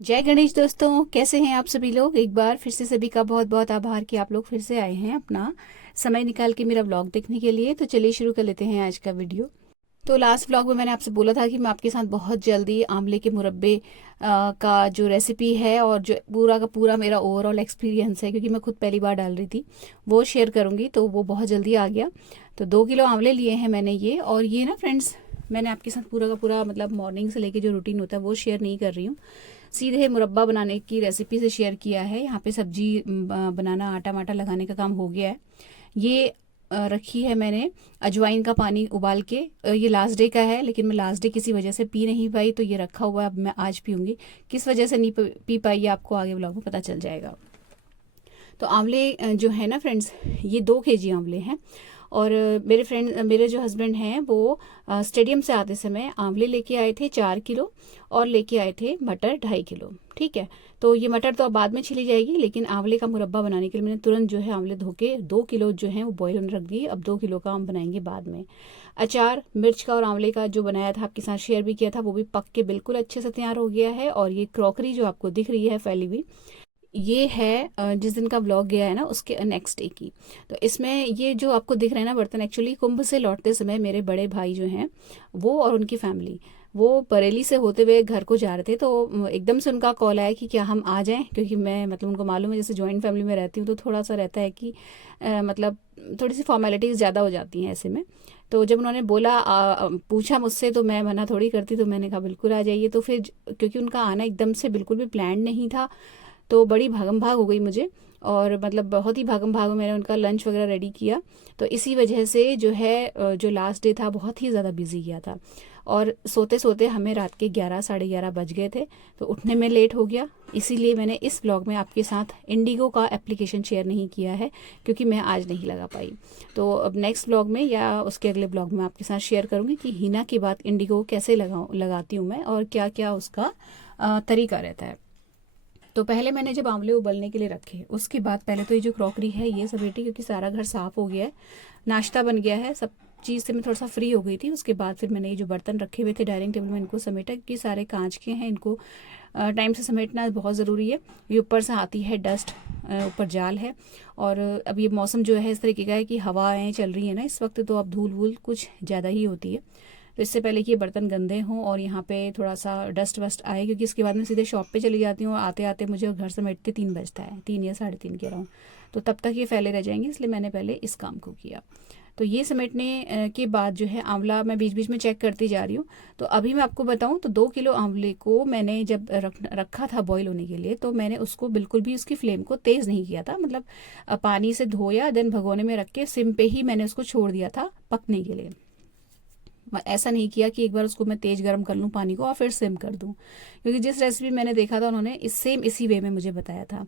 जय गणेश दोस्तों, कैसे हैं आप सभी लोग। एक बार फिर से सभी का बहुत बहुत आभार कि आप लोग फिर से आए हैं अपना समय निकाल के मेरा व्लॉग देखने के लिए। तो चलिए शुरू कर लेते हैं आज का वीडियो। तो लास्ट व्लॉग में मैंने आपसे बोला था कि मैं आपके साथ बहुत जल्दी आंवले के मुरब्बे का जो रेसिपी है और जो पूरा का पूरा मेरा ओवरऑल एक्सपीरियंस है, क्योंकि मैं खुद पहली बार डाल रही थी, वो शेयर करूंगी। तो वो बहुत जल्दी आ गया। तो 2 किलो आंवले लिए हैं मैंने ये। और ये ना फ्रेंड्स, मैंने आपके साथ पूरा का पूरा मतलब मॉर्निंग से लेके जो रूटीन होता है वो शेयर नहीं कर रही हूँ। सीधे मुरब्बा बनाने की रेसिपी से शेयर किया है। यहाँ पे सब्जी बनाना, आटा माटा लगाने का काम हो गया है। ये रखी है मैंने अजवाइन का पानी उबाल के। ये लास्ट डे का है, लेकिन मैं लास्ट डे किसी वजह से पी नहीं पाई, तो ये रखा हुआ है। अब मैं आज पीऊंगी। किस वजह से नहीं पी पाई ये आपको आगे व्लॉग में पता चल जाएगा। तो आंवले जो है ना फ्रेंड्स, ये 2 kg आंवले हैं। और मेरे जो हस्बैंड हैं वो स्टेडियम से आते समय आंवले लेके आए थे 4 किलो, और लेके आए थे मटर 2.5 किलो। ठीक है। तो ये मटर तो अब बाद में छिली जाएगी, लेकिन आंवले का मुरब्बा बनाने के लिए मैंने तुरंत जो है आंवले धो के 2 किलो जो है वो बॉयल होने रख दिए। अब 2 किलो का हम बनाएंगे बाद में। अचार मिर्च का और आंवले का जो बनाया था, आपके साथ शेयर भी किया था, वो भी पक के बिल्कुल अच्छे से तैयार हो गया है। और ये क्रॉकरी जो आपको दिख रही है फैली हुई, ये है जिस दिन का व्लॉग गया है ना उसके नेक्स्ट डे की। तो इसमें ये जो आपको दिख रहा है ना बर्तन, एक्चुअली कुंभ से लौटते समय मेरे बड़े भाई जो हैं वो और उनकी फैमिली, वो बरेली से होते हुए घर को जा रहे थे। तो एकदम से उनका कॉल आया कि क्या हम आ जाएं, क्योंकि मैं मतलब उनको मालूम है जैसे जॉइंट फैमिली में रहती हूँ तो थोड़ा सा रहता है कि मतलब थोड़ी सी फॉर्मेलिटीज़ ज़्यादा हो जाती हैं ऐसे में। तो जब उन्होंने बोला पूछा मुझसे, तो मैं मना थोड़ी करती, तो मैंने कहा बिल्कुल आ जाइए। तो फिर क्योंकि उनका आना एकदम से बिल्कुल भी प्लान नहीं था, तो बड़ी भागम भाग हो गई मुझे। और मतलब बहुत ही भागम भाग में मैंने उनका लंच वगैरह रेडी किया। तो इसी वजह से जो है जो लास्ट डे था बहुत ही ज़्यादा बिजी गया था। और सोते सोते हमें रात के 11 साढ़े 11 बज गए थे। तो उठने में लेट हो गया। इसीलिए मैंने इस ब्लॉग में आपके साथ इंडिगो का एप्लीकेशन शेयर नहीं किया है, क्योंकि मैं आज नहीं लगा पाई। तो अब नेक्स्ट ब्लॉग में या उसके अगले ब्लॉग में आपके साथ शेयर करूँगी कि हिना के बाद इंडिगो कैसे लगाती हूँ मैं, और क्या क्या उसका तरीका रहता है। तो पहले मैंने जब आंवले उबलने के लिए रखे, उसके बाद पहले तो ये जो क्रॉकरी है ये समेटी, क्योंकि सारा घर साफ हो गया है, नाश्ता बन गया है, सब चीज़ से मैं थोड़ा सा फ्री हो गई थी। उसके बाद फिर मैंने ये जो बर्तन रखे हुए थे डाइनिंग टेबल में, इनको समेटा, क्योंकि सारे कांच के हैं, इनको टाइम से समेटना बहुत ज़रूरी है। ये ऊपर से आती है डस्ट, ऊपर जाल है। और अब ये मौसम जो है इस तरीके का है कि हवाएं चल रही है ना इस वक्त, तो अब धूल वूल कुछ ज़्यादा ही होती है। तो इससे पहले कि ये बर्तन गंदे हों और यहाँ पे थोड़ा सा डस्ट वस्ट आए, क्योंकि इसके बाद मैं सीधे शॉप पे चली जाती हूँ, और आते आते मुझे घर समेटते 3 बजता है, 3 या साढ़े 3 कह रहा हूँ। तो तब तक ये फैले रह जाएंगे, इसलिए मैंने पहले इस काम को किया। तो ये समेटने के बाद जो है आंवला मैं बीच बीच में चेक करती जा रही हूँ। तो अभी मैं आपको बताऊँ तो 2 किलो आंवले को मैंने जब रखा था बॉईल होने के लिए, तो मैंने उसको बिल्कुल भी उसकी फ्लेम को तेज़ नहीं किया था। मतलब पानी से धोया, देन भगोने में रख के सिम पे ही मैंने उसको छोड़ दिया था पकने के लिए। ऐसा नहीं किया कि एक बार उसको मैं तेज़ गर्म कर लूँ पानी को और फिर सिम कर दूँ, क्योंकि जिस रेसिपी मैंने देखा था उन्होंने इसी वे में मुझे बताया था।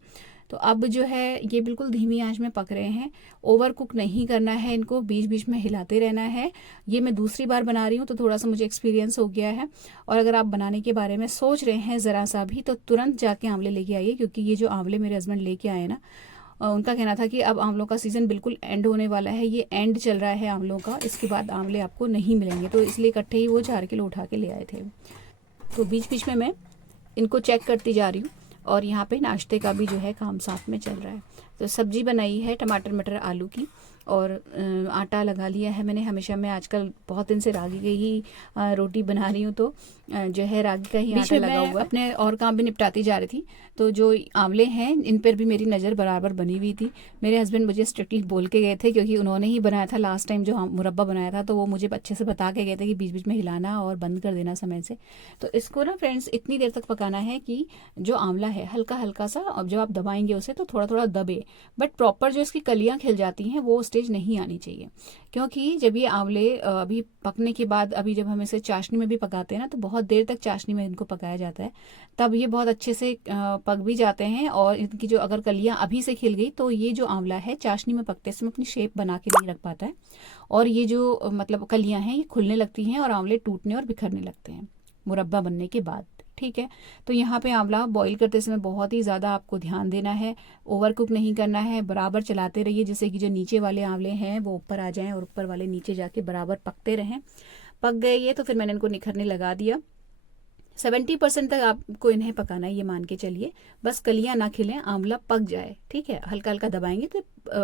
तो अब जो है ये बिल्कुल धीमी आंच में पक रहे हैं। ओवर कुक नहीं करना है इनको, बीच बीच में हिलाते रहना है। ये मैं दूसरी बार बना रही हूँ तो थोड़ा सा मुझे एक्सपीरियंस हो गया है। और अगर आप बनाने के बारे में सोच रहे हैं ज़रा सा भी, तो तुरंत जाके आंवले लेके आइए, क्योंकि ये जो आंवले मेरे हस्बैंड लेके आए ना, उनका कहना था कि अब आंवलों का सीज़न बिल्कुल एंड होने वाला है, ये एंड चल रहा है आंवलों का, इसके बाद आंवले आपको नहीं मिलेंगे। तो इसलिए इकट्ठे ही वो 4 किलो उठा के ले आए थे। तो बीच बीच में मैं इनको चेक करती जा रही हूँ। और यहाँ पे नाश्ते का भी जो है काम साथ में चल रहा है। तो सब्जी बनाई है टमाटर मटर आलू की, और आटा लगा लिया है मैंने। हमेशा मैं आजकल बहुत दिन से रागी की ही रोटी बना रही हूँ, तो जो है रागी का ही आटा लगा हुआ है। अपने और काम भी निपटाती जा रही थी। तो जो आंवले हैं इन पर भी मेरी नज़र बराबर बनी हुई थी। मेरे हस्बैंड मुझे स्ट्रिक्टली बोल के गए थे, क्योंकि उन्होंने ही बनाया था लास्ट टाइम जो मुरब्बा बनाया था, तो वो मुझे अच्छे से बता के गए थे कि बीच बीच में हिलाना और बंद कर देना समय से। तो इसको ना फ्रेंड्स इतनी देर तक पकाना है कि जो आंवला है हल्का हल्का सा, अब जब आप दबाएंगे उसे तो थोड़ा थोड़ा दबे, बट प्रॉपर जो इसकी कलियां खिल जाती हैं वो स्टेज नहीं आनी चाहिए। क्योंकि जब ये आंवले अभी पकने के बाद, अभी जब हम इसे चाशनी में भी पकाते हैं ना, तो बहुत देर तक चाशनी में इनको पकाया जाता है, तब ये बहुत अच्छे से पक भी जाते हैं। और इनकी जो अगर कलियां अभी से खिल गई, तो ये जो आंवला है चाशनी में पकते समय अपनी शेप बना के नहीं रख पाता है, और ये जो मतलब कलियां हैं ये खुलने लगती हैं और आंवले टूटने और बिखरने लगते हैं मुरब्बा बनने के बाद। ठीक है। तो यहाँ पे आंवला बॉईल करते समय बहुत ही ज़्यादा आपको ध्यान देना है, ओवर कुक नहीं करना है, बराबर चलाते रहिए, जिससे कि जो नीचे वाले आंवले हैं वो ऊपर आ जाएं और ऊपर वाले नीचे जाके बराबर पकते रहें। पक गए ये, तो फिर मैंने इनको निखरने लगा दिया। 70% तक आपको इन्हें पकाना है, ये मान के चलिए। बस कलियां ना खिलें, आंवला पक जाए, ठीक है। हल्का हल्का दबाएंगे तो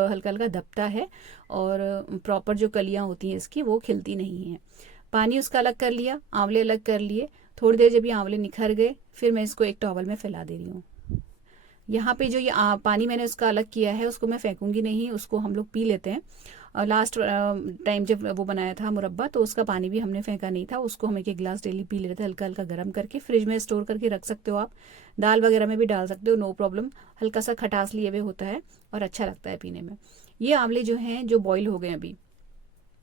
हल्का हल्का दबता है और प्रॉपर जो कलियां होती हैं इसकी वो खिलती नहीं हैं। पानी उसका अलग कर लिया, आंवले अलग कर लिए। थोड़ी देर जब ये आंवले निखर गए, फिर मैं इसको एक टॉवल में फैला दे रही हूँ। यहाँ पे जो ये पानी मैंने उसका अलग किया है उसको मैं फेंकूंगी नहीं, उसको हम लोग पी लेते हैं। और लास्ट टाइम जब वो बनाया था मुरब्बा तो उसका पानी भी हमने फेंका नहीं था, उसको हम एक एक गिलास डेली पी लेते थे, हल्का हल्का गर्म करके। फ्रिज में स्टोर करके रख सकते हो आप, दाल वगैरह में भी डाल सकते हो, नो प्रॉब्लम। हल्का सा खटास लिए हुए होता है और अच्छा लगता है पीने में। ये आंवले जो हैं जो बॉईल हो गए अभी,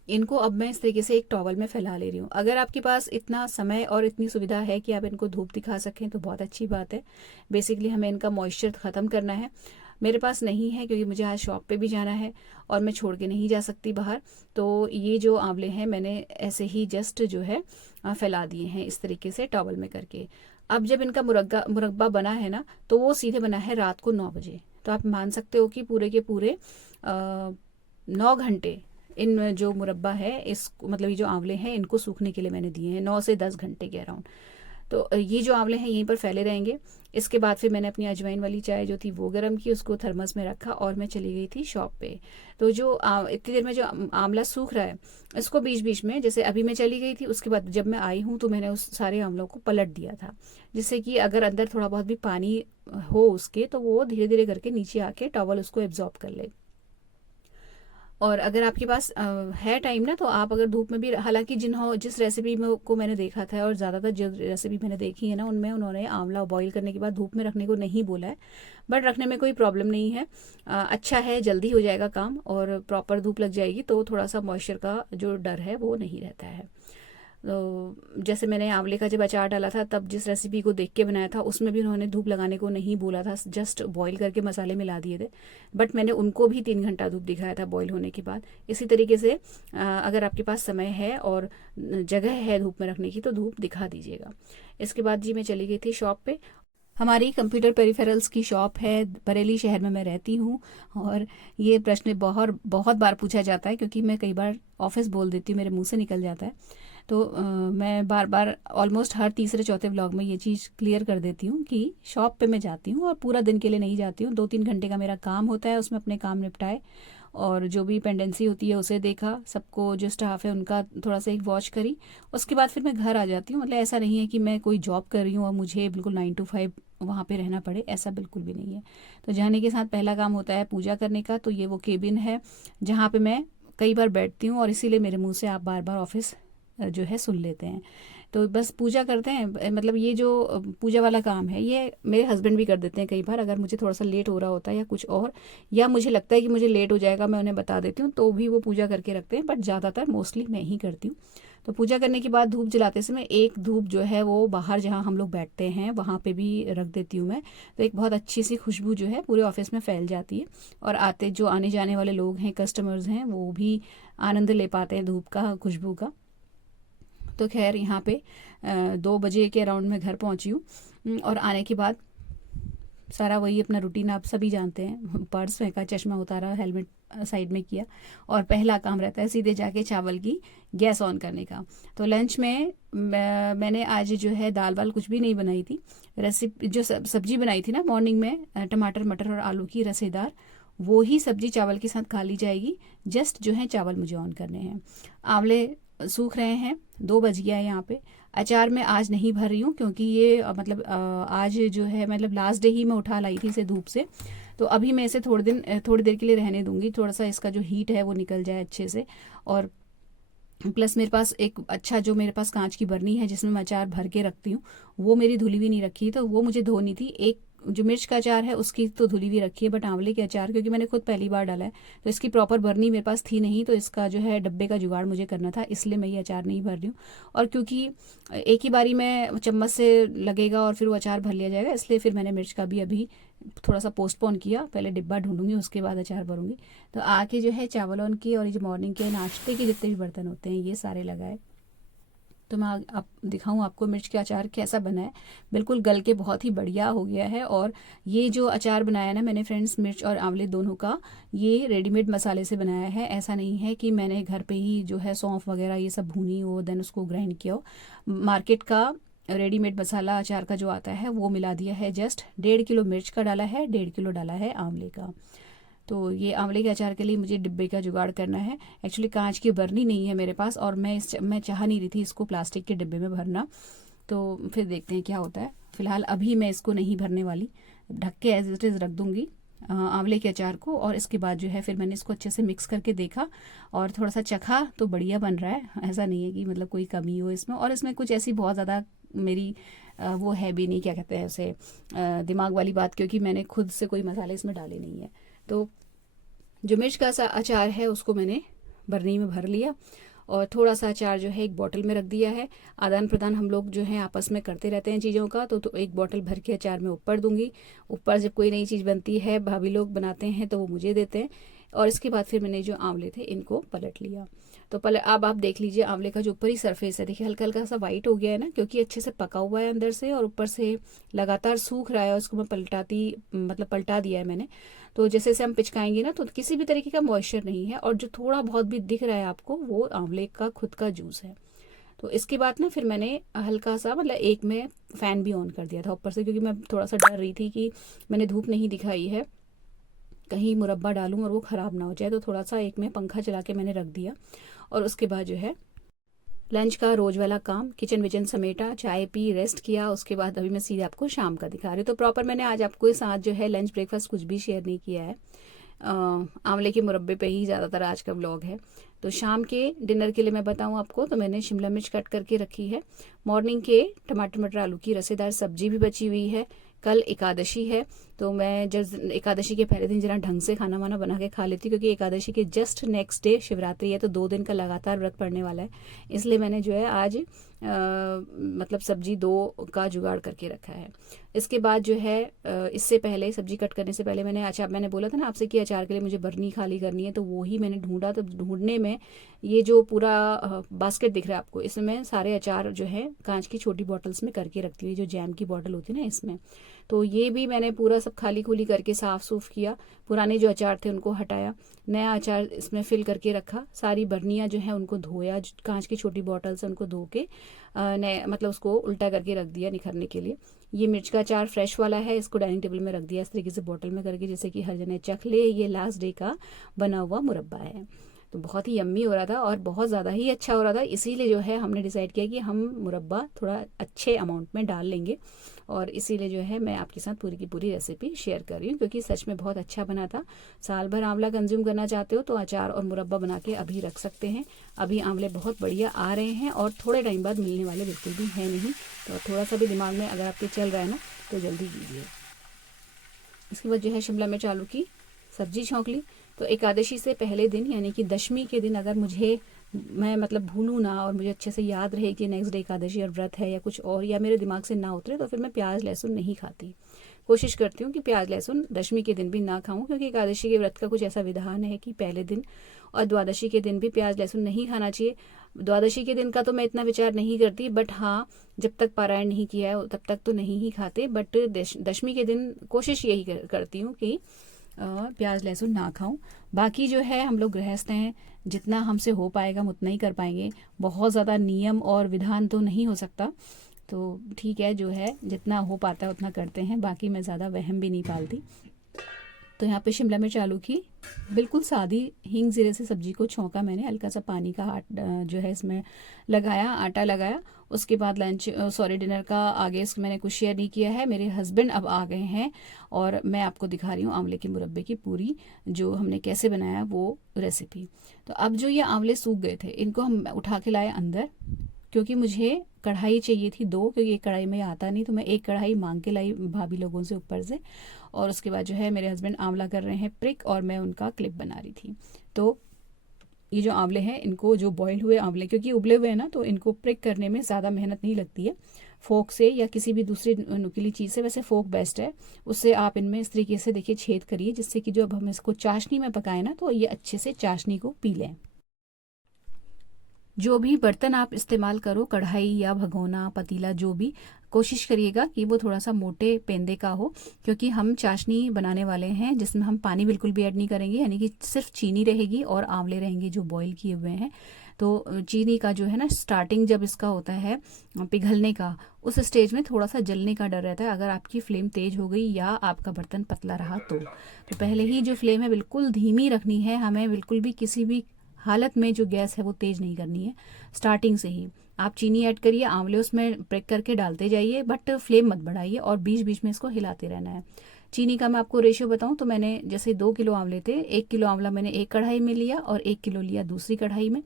इनको अब मैं इस तरीके से एक टॉवल में फैला ले रही हूँ। अगर आपके पास इतना समय और इतनी सुविधा है कि आप इनको धूप दिखा सकें तो बहुत अच्छी बात है। बेसिकली हमें इनका मॉइस्चर ख़त्म करना है। मेरे पास नहीं है क्योंकि मुझे आज शॉप पे भी जाना है और मैं छोड़ के नहीं जा सकती बाहर। तो ये जो आंवले हैं मैंने ऐसे ही जस्ट जो है फैला दिए हैं इस तरीके से टॉवल में करके। अब जब इनका मुरब्बा बना है ना, तो वो सीधे बना है रात को 9 बजे। तो आप मान सकते हो कि पूरे के पूरे 9 घंटे इन जो मुरब्बा है इस मतलब ये जो आंवले हैं इनको सूखने के लिए मैंने दिए हैं, 9 से 10 घंटे के अराउंड। तो ये जो आंवले हैं यहीं पर फैले रहेंगे। इसके बाद फिर मैंने अपनी अजवाइन वाली चाय जो थी वो गर्म की, उसको थर्मस में रखा और मैं चली गई थी शॉप पे। तो जो इतनी देर में जो आंवला सूख रहा है इसको बीच बीच में, जैसे अभी मैं चली गई थी उसके बाद जब मैं आई हूँ तो मैंने उस सारे आंवलों को पलट दिया था, जिससे कि अगर अंदर थोड़ा बहुत भी पानी हो उसके तो वो धीरे धीरे करके नीचे आके टॉवल उसको एब्जॉर्ब कर ले। और अगर आपके पास है टाइम ना, तो आप अगर धूप में भी, हालांकि जिस रेसिपी में को मैंने देखा था और ज़्यादातर जो रेसिपी मैंने देखी है ना उनमें उन्होंने आंवला बॉईल करने के बाद धूप में रखने को नहीं बोला है, बट रखने में कोई प्रॉब्लम नहीं है। अच्छा है, जल्दी हो जाएगा काम और प्रॉपर धूप लग जाएगी तो थोड़ा सा मॉइस्चर का जो डर है वो नहीं रहता है। तो जैसे मैंने आंवले का जब अचार डाला था तब जिस रेसिपी को देख के बनाया था उसमें भी उन्होंने धूप लगाने को नहीं बोला था, जस्ट बॉईल करके मसाले मिला दिए थे, बट मैंने उनको भी 3 घंटा धूप दिखाया था बॉईल होने के बाद। इसी तरीके से अगर आपके पास समय है और जगह है धूप में रखने की तो धूप दिखा दीजिएगा। इसके बाद जी मैं चली गई थी शॉप पे। हमारी कंप्यूटर पेरिफेरल्स की शॉप है, बरेली शहर में मैं रहती हूँ। और ये प्रश्न बहुत बहुत बार पूछा जाता है क्योंकि मैं कई बार ऑफिस बोल देती हूँ, मेरे मुंह से निकल जाता है। तो मैं बार बार ऑलमोस्ट हर तीसरे चौथे व्लॉग में ये चीज़ क्लियर कर देती हूँ कि शॉप पे मैं जाती हूँ और पूरा दिन के लिए नहीं जाती हूँ। 2-3 घंटे का मेरा काम होता है, उसमें अपने काम निपटाए और जो भी पेंडेंसी होती है उसे देखा, सबको जो स्टाफ है उनका थोड़ा सा एक वॉच करी, उसके बाद फिर मैं घर आ जाती हूँ। मतलब ऐसा नहीं है कि मैं कोई जॉब कर रही हूँ और मुझे बिल्कुल 9 to 5 वहाँ पे रहना पड़े, ऐसा बिल्कुल भी नहीं है। तो जाने के साथ पहला काम होता है पूजा करने का। तो ये वो केबिन है जहाँ पे मैं कई बार बैठती हूँ और इसीलिए मेरे मुंह से आप बार बार ऑफिस जो है सुन लेते हैं। तो बस पूजा करते हैं, मतलब ये जो पूजा वाला काम है ये मेरे हस्बैंड भी कर देते हैं। कई बार अगर मुझे थोड़ा सा लेट हो रहा होता है या कुछ और, या मुझे लगता है कि मुझे लेट हो जाएगा, मैं उन्हें बता देती हूँ तो भी वो पूजा करके रखते हैं, बट ज़्यादातर मोस्टली मैं ही करती हूँ। तो पूजा करने के बाद धूप जलाते समय एक धूप जो है वो बाहर जहाँ हम लोग बैठते हैं वहाँ पे भी रख देती हूँ मैं। तो एक बहुत अच्छी सी खुशबू जो है पूरे ऑफिस में फैल जाती है और जो आने जाने वाले लोग हैं, कस्टमर्स हैं, वो भी आनंद ले पाते हैं धूप का, खुशबू का। तो खैर यहाँ पे 2 बजे के अराउंड में घर पहुँची हूँ और आने के बाद सारा वही अपना रूटीन आप सभी जानते हैं, पर्स फेंका, चश्मा उतारा, हेलमेट साइड में किया और पहला काम रहता है सीधे जाके चावल की गैस ऑन करने का। तो लंच में मैंने आज जो है दाल वाल कुछ भी नहीं बनाई थी। रेसिपी जो सब्जी बनाई थी ना मॉर्निंग में, टमाटर मटर और आलू की रसेदार, वो ही सब्जी चावल के साथ खा ली जाएगी। जस्ट जो है चावल मुझे ऑन करने हैं। आंवले सूख रहे हैं, 2 बज गया है यहाँ पे। अचार मैं आज नहीं भर रही हूँ क्योंकि ये मतलब आज जो है मतलब लास्ट डे ही मैं उठा लाई थी इसे धूप से। तो अभी मैं इसे थोड़ी देर के लिए रहने दूंगी, थोड़ा सा इसका जो हीट है वो निकल जाए अच्छे से। और प्लस मेरे पास एक अच्छा जो मेरे पास कांच की बर्नी है जिसमें मैं अचार भर के रखती हूँ, वो मेरी धुली हुई नहीं रखी, तो वो मुझे धोनी थी। एक जो मिर्च का अचार है उसकी तो धुली हुई रखी है, बट आंवले के अचार क्योंकि मैंने खुद पहली बार डाला है तो इसकी प्रॉपर बर्नी मेरे पास थी नहीं, तो इसका जो है डब्बे का जुगाड़ मुझे करना था, इसलिए मैं ये अचार नहीं भर रही हूँ। और क्योंकि एक ही बारी में चम्मच से लगेगा और फिर वो अचार भर लिया जाएगा, इसलिए फिर मैंने मिर्च का भी अभी थोड़ा सा पोस्टपोन किया, पहले डिब्बा ढूंढूंगी उसके बाद अचार भरूंगी। तो आके जो है चावल ऑन की और ये जो मॉर्निंग के नाश्ते के जितने भी बर्तन होते हैं ये सारे लगाए। तो मैं आप दिखाऊं आपको मिर्च के अचार कैसा बना है। बिल्कुल गल के बहुत ही बढ़िया हो गया है। और ये जो अचार बनाया ना मैंने फ्रेंड्स, मिर्च और आंवले दोनों का, ये रेडीमेड मसाले से बनाया है। ऐसा नहीं है कि मैंने घर पे ही जो है सौंफ वगैरह ये सब भूनी हो देन उसको ग्राइंड किया हो। मार्केट का रेडीमेड मसाला अचार का जो आता है वो मिला दिया है। जस्ट 1.5 किलो मिर्च का डाला है, 1.5 किलो डाला है आंवले का। तो ये आंवले के अचार के लिए मुझे डिब्बे का जुगाड़ करना है। एक्चुअली कांच की बरनी नहीं है मेरे पास, और मैं चाह नहीं रही थी इसको प्लास्टिक के डिब्बे में भरना। तो फिर देखते हैं क्या होता है। फिलहाल अभी मैं इसको नहीं भरने वाली, ढक के एज इट इज़ रख दूंगी आंवले के अचार को। और इसके बाद जो है फिर मैंने इसको अच्छे से मिक्स करके देखा और थोड़ा सा चखा, तो बढ़िया बन रहा है। ऐसा नहीं है कि मतलब कोई कमी हो इसमें, और इसमें कुछ ऐसी बहुत ज़्यादा मेरी वो है भी नहीं, क्या कहते हैं उसे, दिमाग वाली बात, क्योंकि मैंने खुद से कोई मसाले इसमें डाले नहीं है। तो जो मिर्च का सा अचार है उसको मैंने बरनी में भर लिया, और थोड़ा सा अचार जो है एक बोतल में रख दिया है। आदान प्रदान हम लोग जो है आपस में करते रहते हैं चीज़ों का। तो एक बोतल भर के अचार मैं ऊपर दूंगी। ऊपर जब कोई नई चीज़ बनती है, भाभी लोग बनाते हैं, तो वो मुझे देते हैं। और इसके बाद फिर मैंने जो आंवले थे इनको पलट लिया। तो अब आप देख लीजिए आंवले का जो ऊपर ही सरफेस है, देखिए हल्का हल्का सा वाइट हो गया है ना, क्योंकि अच्छे से पका हुआ है अंदर से, और ऊपर से लगातार सूख रहा है। उसको मैं पलटा दिया है मैंने। तो जैसे जैसे हम पिचकाएंगे ना, तो किसी भी तरीके का मॉइस्चर नहीं है, और जो थोड़ा बहुत भी दिख रहा है आपको वो आंवले का खुद का जूस है। तो इसके बाद ना फिर मैंने हल्का सा मतलब एक में फ़ैन भी ऑन कर दिया था ऊपर से, क्योंकि मैं थोड़ा सा डर रही थी कि मैंने धूप नहीं दिखाई है, कहीं मुरब्बा डालूं और वो ख़राब ना हो जाए। तो थोड़ा सा एक में पंखा चला के मैंने रख दिया। और उसके बाद जो है लंच का रोज वाला काम, किचन विचन समेटा, चाय पी, रेस्ट किया। उसके बाद अभी मैं सीधे आपको शाम का दिखा रही हूँ। तो प्रॉपर मैंने आज आपको साथ जो है लंच ब्रेकफास्ट कुछ भी शेयर नहीं किया है। आंवले के मुरब्बे पे ही ज़्यादातर आज का व्लॉग है। तो शाम के डिनर के लिए मैं बताऊं आपको, तो मैंने शिमला मिर्च कट करके रखी है। मॉर्निंग के टमाटर मटर आलू की रसेदार सब्जी भी बची हुई है। कल एकादशी है, तो मैं जब एकादशी के पहले दिन जरा ढंग से खाना वाना बना के खा लेती हूँ, क्योंकि एकादशी के जस्ट नेक्स्ट डे शिवरात्रि है, तो 2 दिन का लगातार व्रत पड़ने वाला है। इसलिए मैंने जो है आज मतलब सब्जी 2 का जुगाड़ करके रखा है। इसके बाद जो है इससे पहले सब्जी कट करने से पहले मैंने बोला था ना आपसे कि अचार के लिए मुझे बरनी खाली करनी है, तो वो ही मैंने ढूंढा। तो ढूंढने में ये जो पूरा बास्केट दिख रहा है आपको, इसमें सारे अचार जो है कांच की छोटी बॉटल्स में करके रखती हुई, जो जैम की बॉटल होती है ना इसमें। तो ये भी मैंने पूरा सब खाली खुली करके साफ सूफ किया। पुराने जो अचार थे उनको हटाया, नया अचार इसमें फिल करके रखा। सारी बर्नियाँ जो है उनको धोया, कांच की छोटी बॉटल से उनको धो के नए मतलब उसको उल्टा करके रख दिया निखरने के लिए। ये मिर्च का अचार फ्रेश वाला है, इसको डाइनिंग टेबल में रख दिया इस तरीके से बॉटल में करके, जैसे कि हर जने चख ले। ये लास्ट डे का बना हुआ मुरब्बा है। तो बहुत ही यम्मी हो रहा था और बहुत ज़्यादा ही अच्छा हो रहा था। इसीलिए जो है हमने डिसाइड किया कि हम मुरब्बा थोड़ा अच्छे अमाउंट में डाल लेंगे, और इसीलिए जो है मैं आपके साथ पूरी की पूरी रेसिपी शेयर कर रही हूँ, क्योंकि सच में बहुत अच्छा बना था। साल भर आंवला कंज्यूम करना चाहते हो तो अचार और मुरब्बा बना के अभी रख सकते हैं। अभी आंवले बहुत बढ़िया आ रहे हैं, और थोड़े टाइम बाद मिलने वाले बिल्कुल भी है नहीं। तो थोड़ा सा भी दिमाग में अगर आपके चल रहा है ना, तो जल्दी कीजिए। इसके बाद जो है शिमला मिर्च आलू की सब्जी छौंक ली। तो एकादशी से पहले दिन यानी कि दशमी के दिन अगर मैं मतलब भूलूँ ना, और मुझे अच्छे से याद रहे कि नेक्स्ट डे एकादशी और व्रत है या कुछ और, या मेरे दिमाग से ना उतरे, तो फिर मैं प्याज लहसुन नहीं खाती। कोशिश करती हूँ कि प्याज लहसुन दशमी के दिन भी ना खाऊं, क्योंकि एकादशी के व्रत का कुछ ऐसा विधान है कि पहले दिन और द्वादशी के दिन भी प्याज लहसुन नहीं खाना चाहिए। द्वादशी के दिन का तो मैं इतना विचार नहीं करती, बट हाँ, जब तक पारायण नहीं किया है तब तक तो नहीं ही खाते। बट दशमी के दिन कोशिश यही करती हूँ कि प्याज लहसुन ना खाऊं। बाकी जो है हम लोग गृहस्थ हैं, जितना हमसे हो पाएगा हम उतना ही कर पाएंगे। बहुत ज़्यादा नियम और विधान तो नहीं हो सकता, तो ठीक है, जो है जितना हो पाता है उतना करते हैं। बाकी मैं ज़्यादा वहम भी नहीं पालती। तो यहाँ पे शिमला मिर्च आलू की बिल्कुल सादी हींग जीरे से सब्जी को छौंका मैंने। हल्का सा पानी का जो है इसमें लगाया, आटा लगाया। उसके बाद डिनर का आगे इसको मैंने कुछ शेयर नहीं किया है। मेरे हस्बैंड अब आ गए हैं, और मैं आपको दिखा रही हूँ आंवले के मुरब्बे की पूरी जो हमने कैसे बनाया वो रेसिपी। तो अब जो ये आंवले सूख गए थे, इनको हम उठा के लाए अंदर, क्योंकि मुझे कढ़ाई चाहिए थी 2, क्योंकि एक कढ़ाई में आता नहीं, तो मैं एक कढ़ाई मांग के लाई भाभी लोगों से ऊपर से। और उसके बाद जो है मेरे हस्बैंड आंवला कर रहे हैं प्रिक, और मैं उनका क्लिप बना रही थी। तो ये जो आंवले हैं, इनको जो बॉयल हुए आंवले, क्योंकि उबले हुए हैं ना, तो इनको प्रिक करने में ज़्यादा मेहनत नहीं लगती है। फोक से या किसी भी दूसरी नुकीली चीज़ से, वैसे फोक बेस्ट है, उससे आप इनमें इस तरीके से देखिए छेद करिए, जिससे कि जो अब हम इसको चाशनी में पकाएं ना, तो ये अच्छे से चाशनी को पी लें। जो भी बर्तन आप इस्तेमाल करो, कढ़ाई या भगोना, पतीला, जो भी, कोशिश करिएगा कि वो थोड़ा सा मोटे पेंदे का हो, क्योंकि हम चाशनी बनाने वाले हैं जिसमें हम पानी बिल्कुल भी ऐड नहीं करेंगे, यानी कि सिर्फ चीनी रहेगी और आंवले रहेंगे जो बॉईल किए हुए हैं। तो चीनी का जो है ना स्टार्टिंग जब इसका होता है पिघलने का, उस स्टेज में थोड़ा सा जलने का डर रहता है अगर आपकी फ्लेम तेज हो गई या आपका बर्तन पतला रहा तो पहले ही जो फ्लेम है बिल्कुल धीमी रखनी है हमें, बिल्कुल भी किसी भी हालत में जो गैस है वो तेज़ नहीं करनी है। स्टार्टिंग से ही आप चीनी ऐड करिए, आंवले उसमें ब्रेक करके डालते जाइए, बट फ्लेम मत बढ़ाइए और बीच बीच में इसको हिलाते रहना है। चीनी का मैं आपको रेशियो बताऊं तो मैंने जैसे 2 किलो आंवले थे, 1 किलो आंवला मैंने एक कढ़ाई में लिया और 1 किलो लिया दूसरी कढ़ाई में।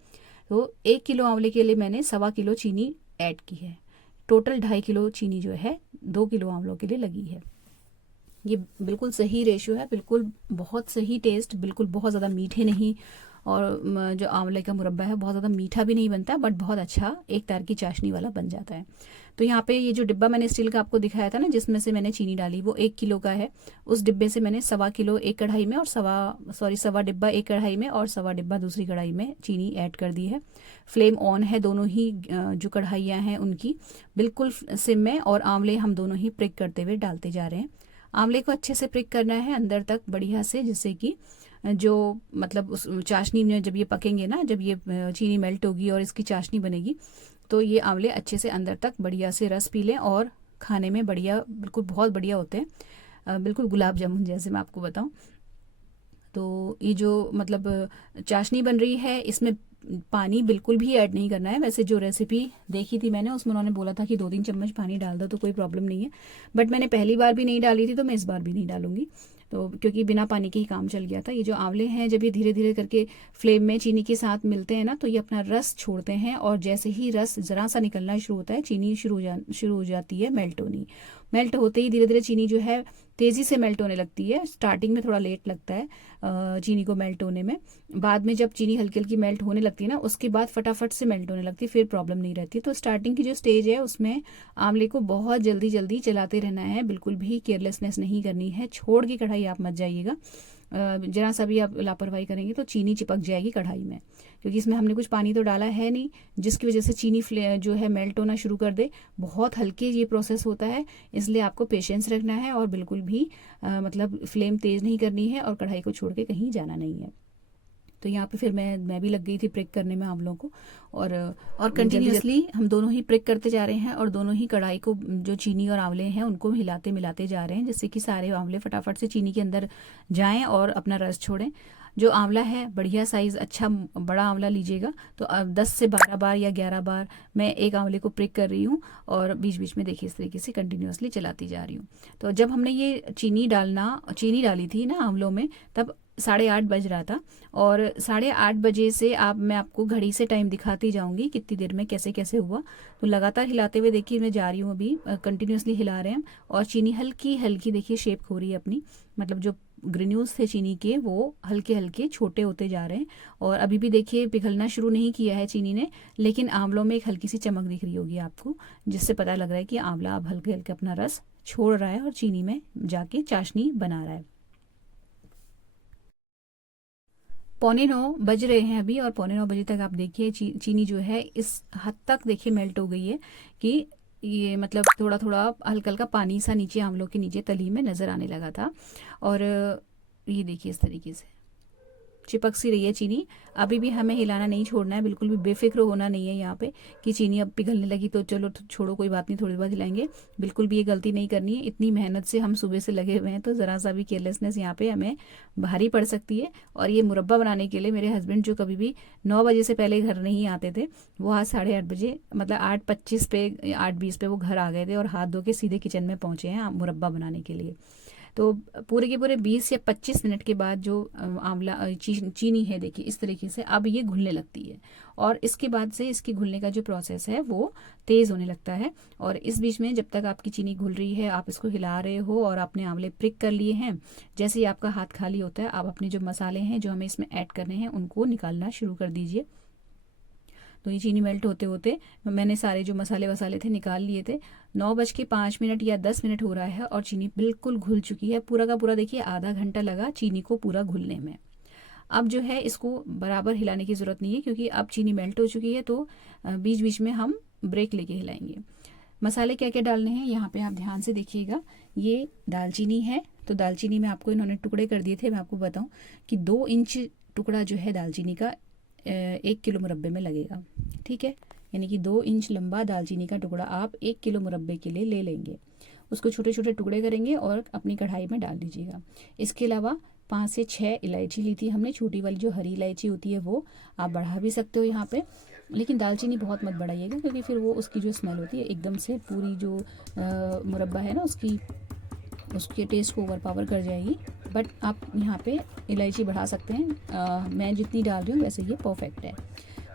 तो 1 किलो आंवले के लिए मैंने 1.25 किलो चीनी ऐड की है। टोटल 2.5 किलो चीनी जो है 2 किलो आंवलों के लिए लगी है। ये बिल्कुल सही रेशियो है, बिल्कुल बहुत सही टेस्ट, बिल्कुल बहुत ज़्यादा मीठे नहीं और जो आंवले का मुरब्बा है बहुत ज़्यादा मीठा भी नहीं बनता, बट बहुत अच्छा एक तार की चाशनी वाला बन जाता है। तो यहाँ पे ये जो डिब्बा मैंने स्टील का आपको दिखाया था ना जिसमें से मैंने चीनी डाली, वो 1 किलो का है। उस डिब्बे से मैंने 1.25 किलो एक कढ़ाई में और 1.25 डिब्बा एक कढ़ाई में और 1.25 डिब्बा दूसरी कढ़ाई में चीनी ऐड कर दी है। फ्लेम ऑन है दोनों ही जो कढ़ाइयाँ हैं उनकी, बिल्कुल सिम में, और आंवले हम दोनों ही प्रिक करते हुए डालते जा रहे हैं। आंवले को अच्छे से प्रिक करना है अंदर तक बढ़िया से, जिससे कि जो मतलब उस चाशनी में जब ये पकेंगे ना, जब ये चीनी मेल्ट होगी और इसकी चाशनी बनेगी तो ये आंवले अच्छे से अंदर तक बढ़िया से रस पी लें और खाने में बढ़िया, बिल्कुल बहुत बढ़िया होते हैं, बिल्कुल गुलाब जामुन जैसे मैं आपको बताऊं। तो ये जो मतलब चाशनी बन रही है इसमें पानी बिल्कुल भी ऐड नहीं करना है। वैसे जो रेसिपी देखी थी मैंने उसमें उन्होंने बोला था कि 2-3 चम्मच पानी डाल दो तो कोई प्रॉब्लम नहीं है, बट मैंने पहली बार भी नहीं डाली थी तो मैं इस बार भी नहीं डालूंगी, तो क्योंकि बिना पानी के ही काम चल गया था। ये जो आंवले हैं जब ये धीरे धीरे करके फ्लेम में चीनी के साथ मिलते हैं ना तो ये अपना रस छोड़ते हैं और जैसे ही रस ज़रा सा निकलना शुरू होता है चीनी शुरू हो जाती है मेल्ट होनी। मेल्ट होते ही धीरे धीरे चीनी जो है तेज़ी से मेल्ट होने लगती है। स्टार्टिंग में थोड़ा लेट लगता है चीनी को मेल्ट होने में, बाद में जब चीनी हल्की हल्की मेल्ट होने लगती है ना उसके बाद फटाफट से मेल्ट होने लगती है, फिर प्रॉब्लम नहीं रहती। तो स्टार्टिंग की जो स्टेज है उसमें आंवले को बहुत जल्दी जल्दी चलाते रहना है, बिल्कुल भी केयरलेसनेस नहीं करनी है, छोड़ के कढ़ाई आप मत जाइएगा। जरा सा भी आप लापरवाही करेंगे तो चीनी चिपक जाएगी कढ़ाई में, क्योंकि इसमें हमने कुछ पानी तो डाला है नहीं जिसकी वजह से चीनी जो है मेल्ट होना शुरू कर दे। बहुत हल्के ये प्रोसेस होता है, इसलिए आपको पेशेंस रखना है और बिल्कुल भी मतलब फ्लेम तेज़ नहीं करनी है और कढ़ाई को छोड़ के कहीं जाना नहीं है। तो यहाँ पे फिर मैं भी लग गई थी प्रिक करने में आंवलों को, और कंटिन्यूसली हम दोनों ही प्रिक करते जा रहे हैं और दोनों ही कढ़ाई को जो चीनी और आंवले हैं उनको हिलाते मिलाते जा रहे हैं, जिससे कि सारे आंवले फटाफट से चीनी के अंदर जाएं और अपना रस छोड़ें। जो आंवला है बढ़िया साइज़ अच्छा बड़ा आंवला लीजिएगा, तो अब 10 से 12 बार या 11 बार मैं एक आंवले को प्रिक कर रही हूँ और बीच बीच में देखिए इस तरीके से कंटिन्यूसली चलाती जा रही हूँ। तो जब हमने ये चीनी डाली थी ना आंवलों में, तब 8:30 बज रहा था और 8:30 बजे से मैं आपको घड़ी से टाइम दिखाती जाऊंगी कितनी देर में कैसे कैसे हुआ। तो लगातार हिलाते हुए देखिए मैं जा रही हूँ, अभी कंटिन्यूसली हिला रहे हैं और चीनी हल्की हल्की देखिए शेप हो रही है अपनी, मतलब जो ग्रेन्यूल्स थे चीनी के वो हल्के हल्के छोटे होते जा रहे हैं और अभी भी देखिए पिघलना शुरू नहीं किया है चीनी ने, लेकिन आंवलों में एक हल्की सी चमक दिख रही होगी आपको, जिससे पता लग रहा है कि आंवला अब हल्के हल्के अपना रस छोड़ रहा है और चीनी में जाके चाशनी बना रहा है। 8:45 बज रहे हैं अभी और 8:45 बजे तक आप देखिए चीनी जो है इस हद तक देखिए मेल्ट हो गई है कि ये मतलब थोड़ा थोड़ा हल्का हल्का पानी सा नीचे आंवलों के नीचे तली में नज़र आने लगा था। और ये देखिए इस तरीके से चिपक सी रही है चीनी। अभी भी हमें हिलाना नहीं छोड़ना है, बिल्कुल भी बेफिक्र होना नहीं है यहाँ पे कि चीनी अब पिघलने लगी तो चलो छोड़ो कोई बात नहीं थोड़ी देर बाद हिलाएंगे, बिल्कुल भी ये गलती नहीं करनी है। इतनी मेहनत से हम सुबह से लगे हुए हैं तो ज़रा सा भी केयरलेसनेस यहाँ पे हमें भारी पड़ सकती है। और ये मुरब्बा बनाने के लिए मेरे हस्बैंड जो कभी भी 9 बजे से पहले घर नहीं आते थे, वो आज 8:30 बजे मतलब 8:25 पे 8:20 पे वो घर आ गए थे और हाथ धो के सीधे किचन में पहुँचे हैं मुरब्बा बनाने के लिए। तो पूरे के पूरे 20 या 25 मिनट के बाद जो आंवला चीनी है देखिए इस तरीके से अब ये घुलने लगती है और इसके बाद से इसके घुलने का जो प्रोसेस है वो तेज़ होने लगता है। और इस बीच में जब तक आपकी चीनी घुल रही है आप इसको हिला रहे हो और आपने आंवले प्रिक कर लिए हैं, जैसे ही आपका हाथ खाली होता है आप अपने जो मसाले हैं जो हमें इसमें ऐड करने हैं उनको निकालना शुरू कर दीजिए। तो ये चीनी मेल्ट होते होते मैंने सारे जो मसाले वसाले थे निकाल लिए थे। 9:05 या 10 मिनट हो रहा है और चीनी बिल्कुल घुल चुकी है, पूरा का पूरा देखिए आधा घंटा लगा चीनी को पूरा घुलने में। अब जो है इसको बराबर हिलाने की ज़रूरत नहीं है क्योंकि अब चीनी मेल्ट हो चुकी है, तो बीच बीच में हम ब्रेक लेके हिलाएंगे। मसाले क्या क्या डालने हैं यहाँ पे आप ध्यान से देखिएगा। ये दालचीनी है, तो दालचीनी में आपको इन्होंने टुकड़े कर दिए थे, मैं आपको बताऊँ कि 2 इंच टुकड़ा जो है दालचीनी का 1 किलो मुरब्बे में लगेगा। ठीक है, यानी कि 2 इंच लंबा दालचीनी का टुकड़ा आप 1 किलो मुरब्बे के लिए ले लेंगे। उसको छोटे छोटे टुकड़े करेंगे और अपनी कढ़ाई में डाल दीजिएगा। इसके अलावा 5 से 6 इलायची ली थी हमने, छोटी वाली जो हरी इलायची होती है वो आप बढ़ा भी सकते हो यहाँ पे, लेकिन दालचीनी बहुत मत बढ़ाइएगा क्योंकि फिर वो उसकी जो स्मेल होती है एकदम से पूरी जो मुरब्बा है ना उसके टेस्ट को ओवर पावर कर जाएगी। बट आप यहाँ पे इलायची बढ़ा सकते हैं। मैं जितनी डाल रही हूँ वैसे ये परफेक्ट है।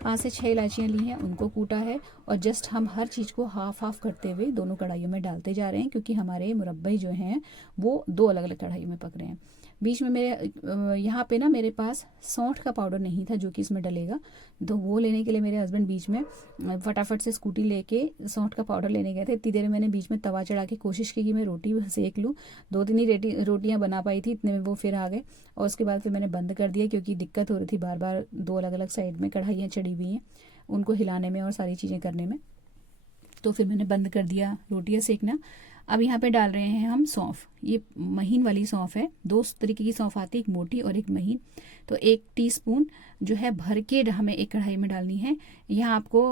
5 से 6 इलायचियाँ ली हैं, उनको कूटा है और जस्ट हम हर चीज़ को हाफ हाफ करते हुए दोनों कढ़ाइयों में डालते जा रहे हैं क्योंकि हमारे मुरब्बे जो हैं वो 2 अलग अलग कढ़ाइयों में पक रहे हैं। बीच में मेरे यहाँ पे ना मेरे पास सौंठ का पाउडर नहीं था जो कि इसमें डलेगा, तो वो लेने के लिए मेरे हस्बैंड बीच में फटाफट से स्कूटी लेके सौंठ का पाउडर लेने गए थे। इतनी देर में मैंने बीच में तवा चढ़ा के कोशिश की कि मैं रोटी सेक लूँ। 2-3 ही रोटियाँ बना पाई थी, इतने में वो फिर आ गए और उसके बाद फिर मैंने बंद कर दिया क्योंकि दिक्कत हो रही थी, बार बार 2 अलग अलग साइड में कढ़ाइयाँ चढ़ी हुई हैं, उनको हिलाने में और सारी चीज़ें करने में, तो फिर मैंने बंद कर दिया रोटियाँ सेकना। अब यहाँ पे डाल रहे हैं हम सौंफ। ये महीन वाली सौंफ है, 2 तरीके की सौंफ आती है, एक मोटी और एक महीन। तो 1 टीस्पून जो है भर के हमें एक कढ़ाई में डालनी है। यहाँ आपको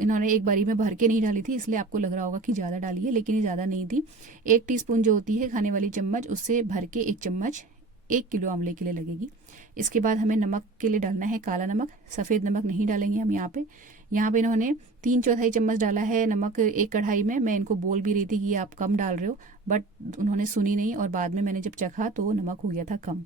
इन्होंने एक बारी में भर के नहीं डाली थी इसलिए आपको लग रहा होगा कि ज़्यादा डाली है, लेकिन ये ज़्यादा नहीं थी। 1 टीस्पून जो होती है खाने वाली चम्मच, उससे भर के 1 चम्मच 1 किलो आंवले के लिए लगेगी। इसके बाद हमें नमक के लिए डालना है काला नमक, सफ़ेद नमक नहीं डालेंगे हम यहाँ पे। इन्होंने 3/4 चम्मच डाला है नमक एक कढ़ाई में। मैं इनको बोल भी रही थी कि आप कम डाल रहे हो, बट उन्होंने सुनी नहीं और बाद में मैंने जब चखा तो नमक हो गया था कम।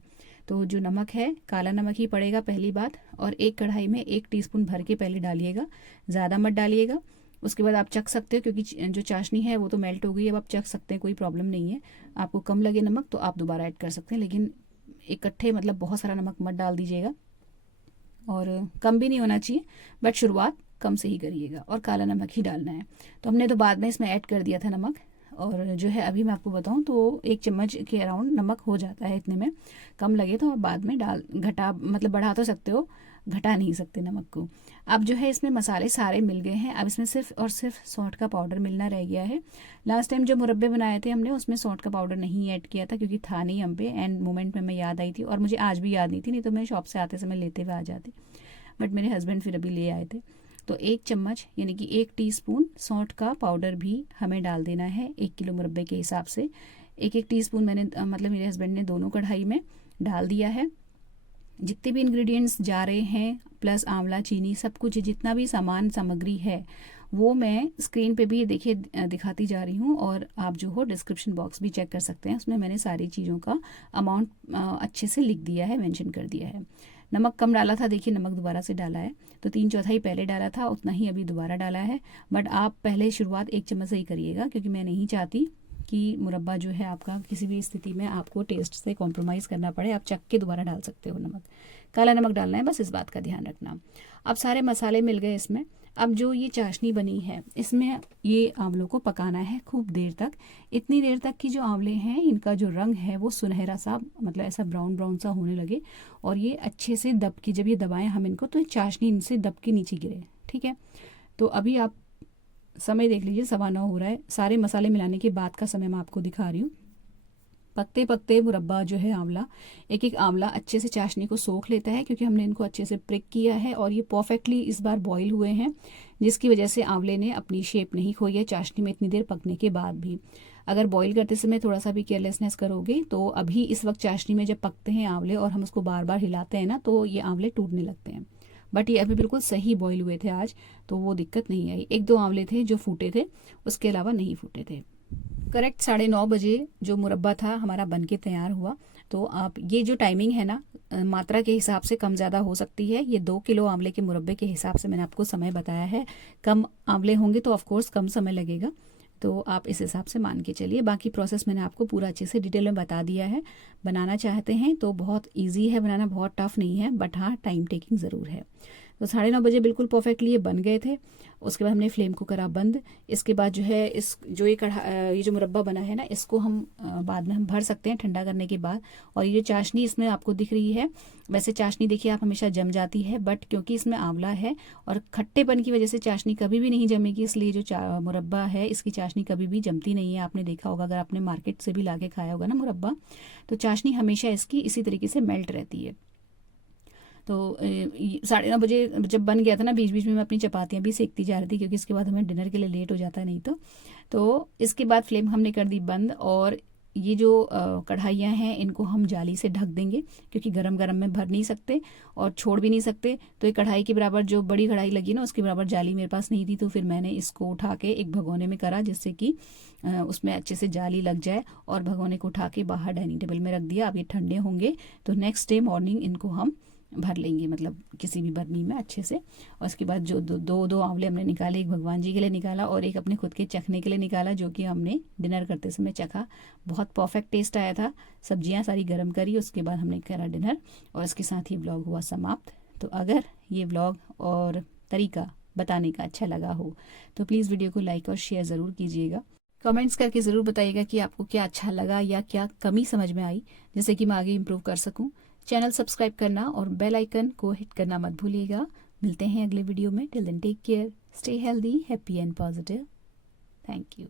तो जो नमक है काला नमक ही पड़ेगा पहली बात, और एक कढ़ाई में 1 टीस्पून भर के पहले डालिएगा, ज़्यादा मत डालिएगा। उसके बाद आप चख सकते हो क्योंकि जो चाशनी है वो तो मेल्ट हो गई, अब आप चख सकते हैं, कोई प्रॉब्लम नहीं है। आपको कम लगे नमक तो आप दोबारा ऐड कर सकते हैं, लेकिन इकट्ठे मतलब बहुत सारा नमक मत डाल दीजिएगा और कम भी नहीं होना चाहिए, बट शुरुआत कम से ही करिएगा और काला नमक ही डालना है। तो हमने तो बाद में इसमें ऐड कर दिया था नमक, और जो है अभी मैं आपको बताऊं तो 1 चम्मच के अराउंड नमक हो जाता है इतने में। कम लगे तो आप बाद में मतलब बढ़ा तो सकते हो, घटा नहीं सकते नमक को। अब जो है इसमें मसाले सारे मिल गए हैं, अब इसमें सिर्फ और सिर्फ सौंठ का पाउडर मिलना रह गया है। लास्ट टाइम जो मुरब्बे बनाए थे हमने उसमें सौंठ का पाउडर नहीं ऐड किया था क्योंकि था नहीं हम पे, एंड मोमेंट में मैं याद आई थी, और मुझे आज भी याद नहीं थी, नहीं तो मैं शॉप से आते समय लेते हुए आ जाती, बट मेरे हस्बैंड फिर अभी ले आए थे। तो 1 चम्मच यानी कि 1 टीस्पून सौंठ का पाउडर भी हमें डाल देना है 1 किलो मुरब्बे के हिसाब से। 1 टीस्पून मैंने मतलब मेरे हस्बैंड ने दोनों कढ़ाई में डाल दिया है। जितने भी इंग्रेडिएंट्स जा रहे हैं प्लस आंवला, चीनी, सब कुछ जितना भी सामग्री है वो मैं स्क्रीन पे भी देखिए दिखाती जा रही हूँ, और आप जो हो डिस्क्रिप्शन बॉक्स भी चेक कर सकते हैं, उसमें मैंने सारी चीज़ों का अमाउंट अच्छे से लिख दिया है, मेंशन कर दिया है। नमक कम डाला था, देखिए नमक दोबारा से डाला है, तो 3/4 पहले डाला था उतना ही अभी दोबारा डाला है। बट आप पहले शुरुआत 1 चम्मच से ही करिएगा क्योंकि मैं नहीं चाहती कि मुरब्बा जो है आपका किसी भी स्थिति में आपको टेस्ट से कॉम्प्रोमाइज़ करना पड़े। आप चख के दोबारा डाल सकते हो नमक, काला नमक डालना है, बस इस बात का ध्यान रखना। अब सारे मसाले मिल गए इसमें। अब जो ये चाशनी बनी है इसमें ये आंवलों को पकाना है खूब देर तक, इतनी देर तक कि जो आंवले हैं इनका जो रंग है वो सुनहरा सा, मतलब ऐसा ब्राउन ब्राउन सा होने लगे, और ये अच्छे से दब के, जब ये दबाएं हम इनको तो चाशनी इनसे दब के नीचे गिरे। ठीक है, तो अभी आप समय देख लीजिए, 9:15 हो रहा है। सारे मसाले मिलाने के बाद का समय मैं आपको दिखा रही हूँ। पकते पकते मुरब्बा जो है आंवला, एक एक आंवला अच्छे से चाशनी को सोख लेता है क्योंकि हमने इनको अच्छे से प्रिक किया है और ये परफेक्टली इस बार बॉईल हुए हैं, जिसकी वजह से आंवले ने अपनी शेप नहीं खोई है चाशनी में इतनी देर पकने के बाद भी। अगर बॉईल करते समय थोड़ा सा भी केयरलेसनेस करोगे तो अभी इस वक्त चाशनी में जब पकते हैं आंवले और हम उसको बार बार हिलाते हैं ना तो ये आंवले टूटने लगते हैं। बट ये अभी बिल्कुल सही बॉईल हुए थे आज, तो वो दिक्कत नहीं आई। 1-2 आंवले थे जो फूटे थे, उसके अलावा नहीं फूटे थे। करेक्ट 9:30 बजे जो मुरब्बा था हमारा बन के तैयार हुआ। तो आप ये जो टाइमिंग है ना, मात्रा के हिसाब से कम ज़्यादा हो सकती है। ये 2 किलो आंवले के मुरब्बे के हिसाब से मैंने आपको समय बताया है। कम आंवले होंगे तो ऑफकोर्स कम समय लगेगा, तो आप इस हिसाब से मान के चलिए। बाकी प्रोसेस मैंने आपको पूरा अच्छे से डिटेल में बता दिया है। बनाना चाहते हैं तो बहुत ईजी है बनाना, बहुत टफ नहीं है, बट हाँ टाइम टेकिंग ज़रूर है। तो 9:30 बजे बिल्कुल परफेक्टली ये बन गए थे। उसके बाद हमने फ्लेम को करा बंद। इसके बाद जो है ये जो मुरब्बा बना है ना, इसको हम बाद में हम भर सकते हैं ठंडा करने के बाद। और ये जो चाशनी इसमें आपको दिख रही है, वैसे चाशनी देखिए आप हमेशा जम जाती है, बट क्योंकि इसमें आंवला है और खट्टेपन की वजह से चाशनी कभी भी नहीं जमेगी, इसलिए जो मुरब्बा है इसकी चाशनी कभी भी जमती नहीं है। आपने देखा होगा, अगर आपने मार्केट से भी ला के खाया होगा ना मुरब्बा, तो चाशनी हमेशा इसकी इसी तरीके से मेल्ट रहती है। तो 9:30 बजे जब बन गया था ना, बीच बीच में मैं अपनी चपातियाँ भी सेकती जा रही थी, क्योंकि इसके बाद हमें डिनर के लिए लेट हो जाता है नहीं तो इसके बाद फ्लेम हमने कर दी बंद, और ये जो कढ़ाइयाँ हैं इनको हम जाली से ढक देंगे, क्योंकि गरम गरम में भर नहीं सकते और छोड़ भी नहीं सकते। तो एक कढ़ाई के बराबर जो बड़ी कढ़ाई लगी ना, उसके बराबर जाली मेरे पास नहीं थी, तो फिर मैंने इसको उठा के एक भगोने में करा, जिससे कि उसमें अच्छे से जाली लग जाए, और भगोने को उठा के बाहर डाइनिंग टेबल में रख दिया। अब ये ठंडे होंगे तो नेक्स्ट डे मॉर्निंग इनको हम भर लेंगे, मतलब किसी भी बर्नी में अच्छे से। और उसके बाद जो दो आंवले हमने निकाले, एक भगवान जी के लिए निकाला और एक अपने खुद के चखने के लिए निकाला, जो कि हमने डिनर करते समय चखा। बहुत परफेक्ट टेस्ट आया था। सब्जियां सारी गर्म करी, उसके बाद हमने करा डिनर, और इसके साथ ही व्लॉग हुआ समाप्त। तो अगर ये व्लॉग और तरीका बताने का अच्छा लगा हो तो प्लीज़ वीडियो को लाइक और शेयर ज़रूर कीजिएगा। कमेंट्स करके ज़रूर बताइएगा कि आपको क्या अच्छा लगा या क्या कमी समझ में आई, जिससे कि मैं आगे इम्प्रूव कर सकूं। चैनल सब्सक्राइब करना और बेल आइकन को हिट करना मत भूलिएगा। मिलते हैं अगले वीडियो में। Till then take care, stay healthy, happy and positive. Thank you.